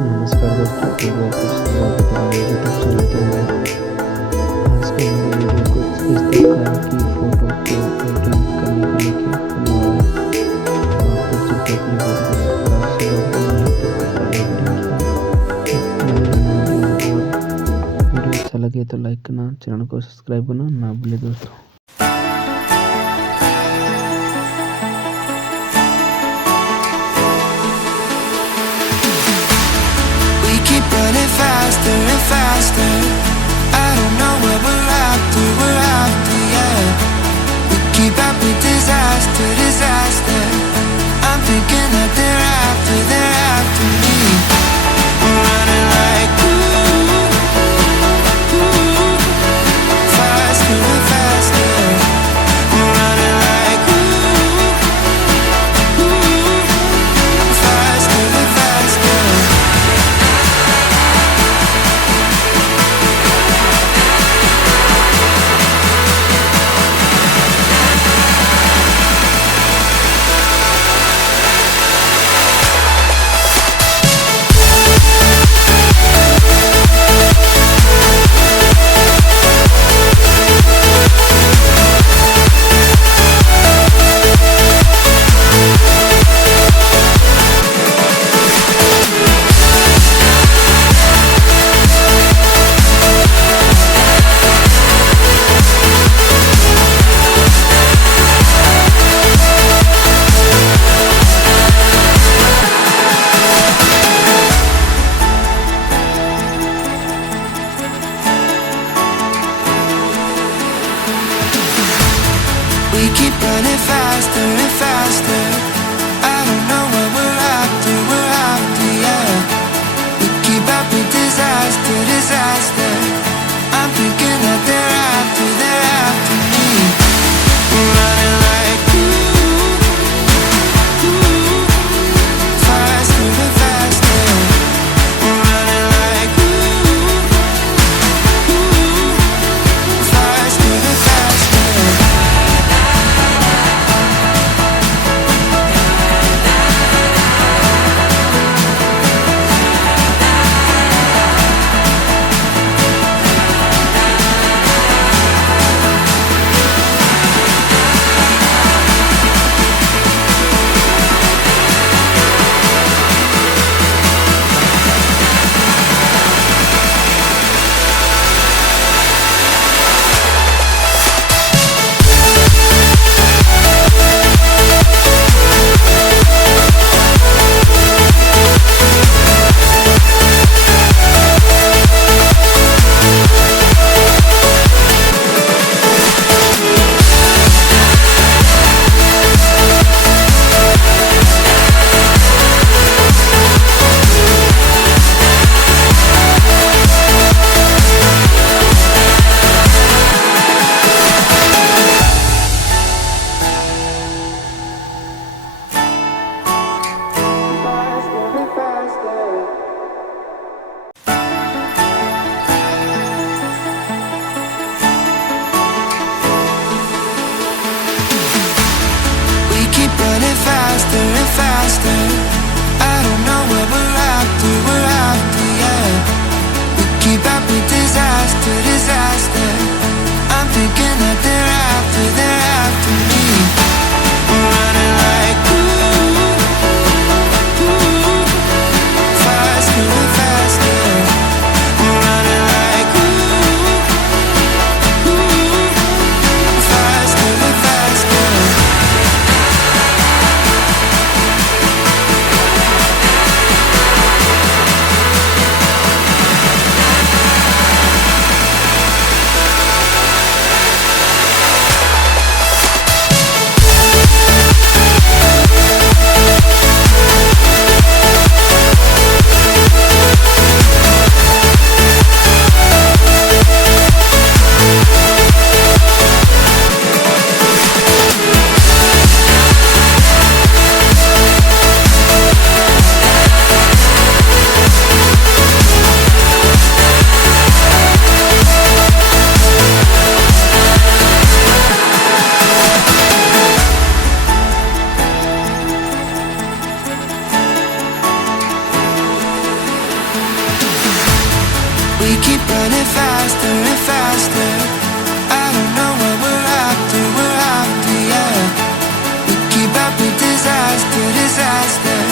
नमस्कार दोस्तों, एक बार फिर से स्वागत है मेरे यूट्यूब चैनल के अंदर। आज का मेरा वीडियो कुछ इस प्रकार की फ़ोटो को एडिटिंग करने को लेके होने वाला है। तो आप देख सकते हैं अपनी वीडियो को काफ़ी लोग बनाए हैं, तो पहले वीडियो और वीडियो अच्छा लगे तो लाइक करना, चैनल को सब्सक्राइब करना ना भूले दोस्तों। Keep running faster and faster. I don't know what we're after, yeah. We keep up with disaster, disaster. I'm thinking that they're after me. We're running like ooh, faster and faster. We're running like ooh, faster and faster. running faster and faster. I don't know what we're after, yeah. We keep up with disaster, disaster.